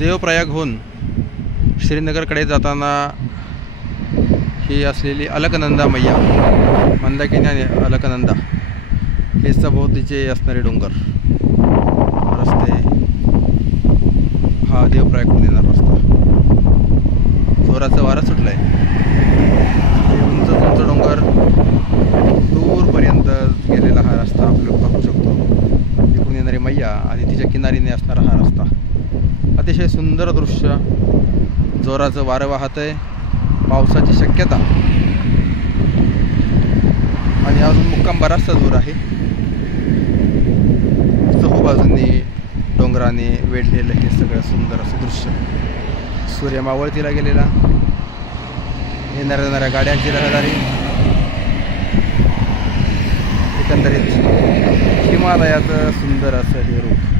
देवप्रयागहून श्रीनगरकडे जाताना ही असलेली अलकनंदा मैया, मंदाकिनी आणि अलकनंदा हे सभोवतीचे असणारे डोंगर रस्ते, हा देवप्रयागहून येणारा रस्ता. जोराचं वारं सुटलं आहे. उंच उंच डोंगर दूरपर्यंत गेलेला हा रस्ता आपल्याला पाहू शकतो. इकडून येणारी मैया आणि तिच्या किनारीने असणारा हा रस्ता. अतिशय सुंदर दृश्य. जोराचं वारं वाहत आहे, पावसाची शक्यता आणि अजून मुक्काम बराचसा दूर आहे. चहूबाजूंनी डोंगराने वेढलेलं हे सगळं सुंदर असं दृश्य. सूर्य मावळतीला गेलेला, येणाऱ्या जाणाऱ्या गाड्यांची रहदारी, एकंदरीत हिमालयाचं सुंदर असं हे रूप.